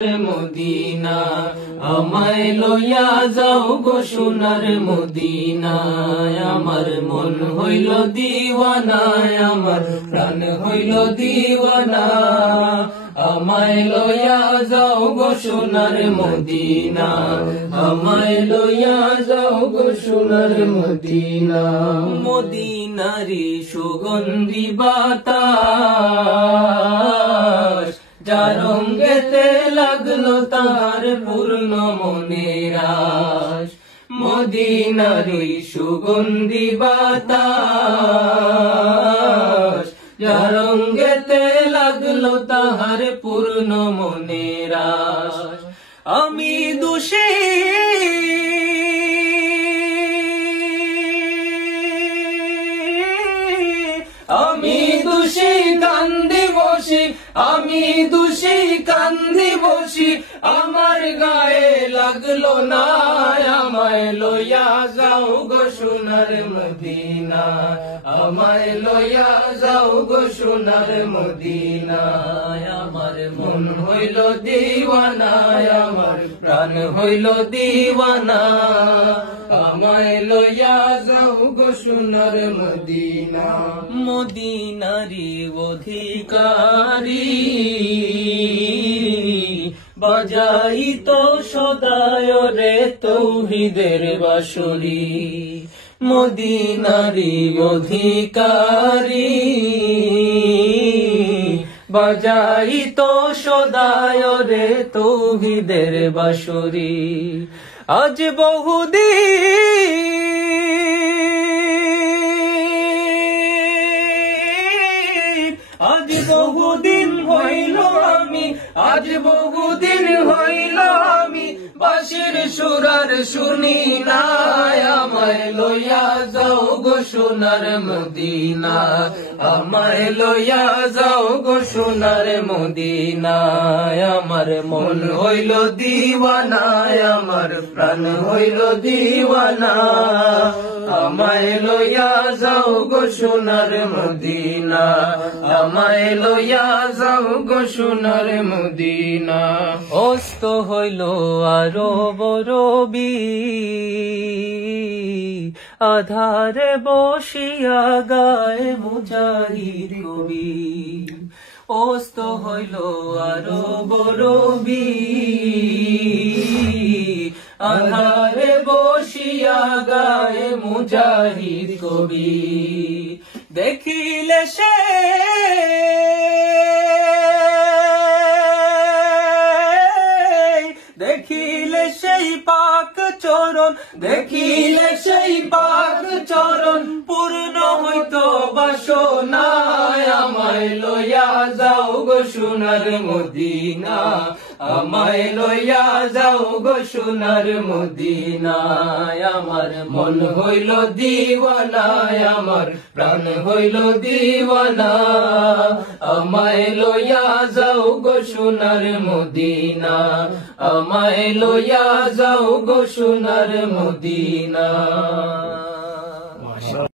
Medina আমায় লইয়া যাও গো সোনার মদিনা। আমার মন হইল দিওয়ানা, আমার প্রাণ হইল দিওয়ানা। আমায় লইয়া যাও গো সোনার মদিনা, আমায় লইয়া যাও গো সোনার মদিনা। মদিনারি সুগন্ধি বাতাস যার রঙ্গেতে লাগলো তার পূর্ণ মনের আশ। মদিনারি সুগন্ধি বাতাস যার রঙ্গেতে লাগলো তাহার পূর্ণ মনের আশ। আমি দোষী আমি দোষী কান্দি বসি, আমি দোষী কান্দি বসি, আমার গায়ে লাগলো না। আমায় লইয়া যাও গো সোনার মদিনা, আমায় লইয়া যাও গো সোনার মদিনা। আমার মন হইল দিওয়ানা, আমার প্রাণ হইল দিওয়ানা। আমায় লইয়া যাও গো সোনার মদিনা। মদিনারি অধিকারী বাজাই তো সদায় রে তৌহিদের বাঁশরি। মদিনারি অধিকারী বাজাই তো সদায় রে তৌহিদের বাঁশরি। আজ বহুদিন হইল আমি, আজ বহুদিন হইল আমি বাঁশির সুরার শুনি না। আমায় লইয়া যাও গো সোনার মদিনা, আমায় লইয়া যাও গো সোনার মদিনা। আমার মন হইল দিওয়ানা, আমার প্রাণ হইল দিওয়ানা। আমায় লইয়া যাও গো সোনার মদিনা, আমায় লইয়া যাও গো সোনার মদিনা। অস্ত হইল আরো বরবি আধারে বসিয়া গায় মুজাহিদ কবি। অস্ত হইল আরো বরবি আধারে বসিয়া গায় মুজাহিদ কবি। দেখিলে সে দেখিলে সেই পাক চরণ, দেখিলে সেই পাক চরণ পূর্ণ হইতো বাসনা। আমায় লইয়া যাও গো সোনার মদিনা, আমায় লইয়া যাও গো সোনার মদিনা। আমার মন হইল দিওয়ানা, আমার প্রাণ হইল দিওয়ানা। আমায় লইয়া যাও গো সোনার মদিনা, আমায় লইয়া যাও গো সোনার মদিনা।